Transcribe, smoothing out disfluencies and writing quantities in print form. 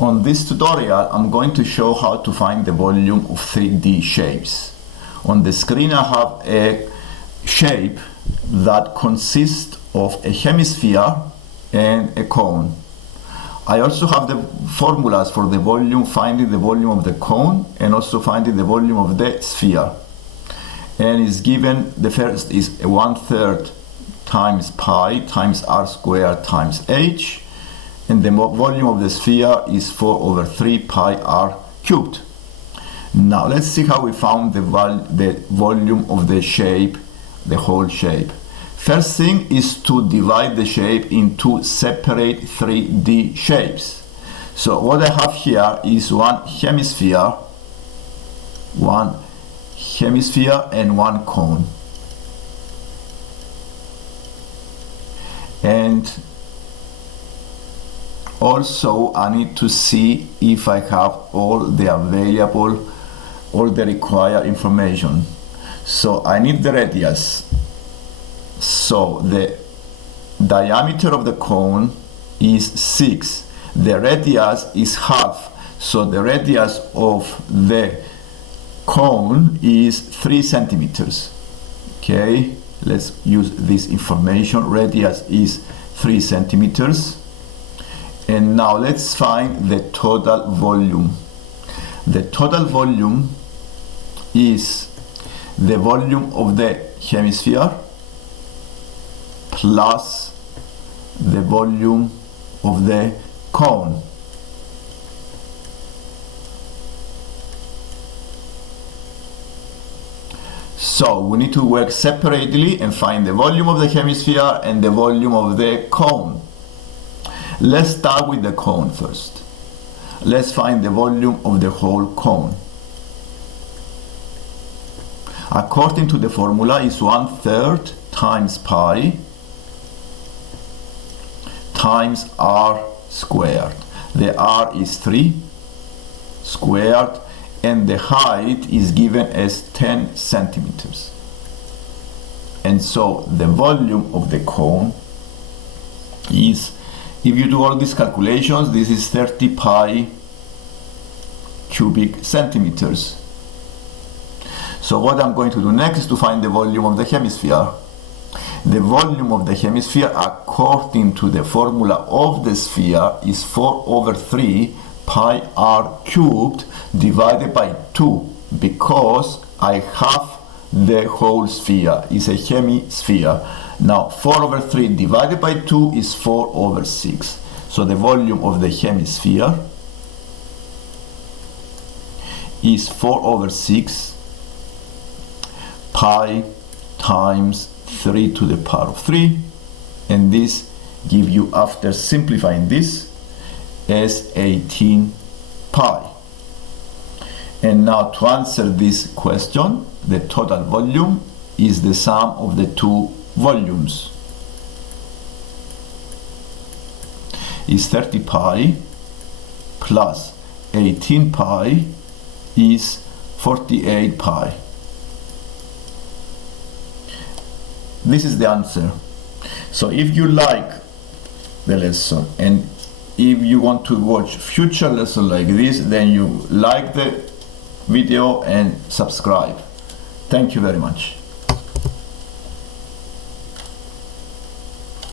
On this tutorial, I'm going to show how to find the volume of 3D shapes. On the screen I have a shape that consists of a hemisphere and a cone. I also have the formulas for the volume, finding the volume of the cone and also finding the volume of the sphere. And it's given, the first is 1/3 times pi times r squared times h, and the volume of the sphere is 4/3 pi r cubed. Now let's see how we found the volume of the shape, the whole shape. First thing is to divide the shape into separate 3D shapes. So what I have here is one hemisphere and one cone. And also I need to see if I have all the required information. So I need the radius. So the diameter of the cone is 6. The radius is half. So the radius of the cone is 3 centimeters. Okay, let's use this information. Radius is 3 centimeters. And now let's find the total volume. The total volume is the volume of the hemisphere plus the volume of the cone. So we need to work separately and find the volume of the hemisphere and the volume of the cone. Let's start with the cone first. Let's find the volume of the whole cone. According to the formula, is 1/3 times pi times r squared. The r is 3 squared and the height is given as 10 centimeters. And so the volume of the cone is, if you do all these calculations, this is 30 pi cubic centimeters. So what I'm going to do next is to find the volume of the hemisphere. The volume of the hemisphere, according to the formula of the sphere, is 4/3 pi r cubed divided by 2, because I have the whole sphere. It's a hemisphere. Now 4/3 divided by 2 is 4/6. So the volume of the hemisphere is 4/6 pi times 3 to the power of 3, and this give you, after simplifying this, as 18 pi. And now to answer this question, the total volume is the sum of the two volumes. Is 30 pi plus 18 pi is 48 pi. This is the answer. So if you like the lesson and if you want to watch future lessons like this, then you like the video and subscribe. Thank you very much.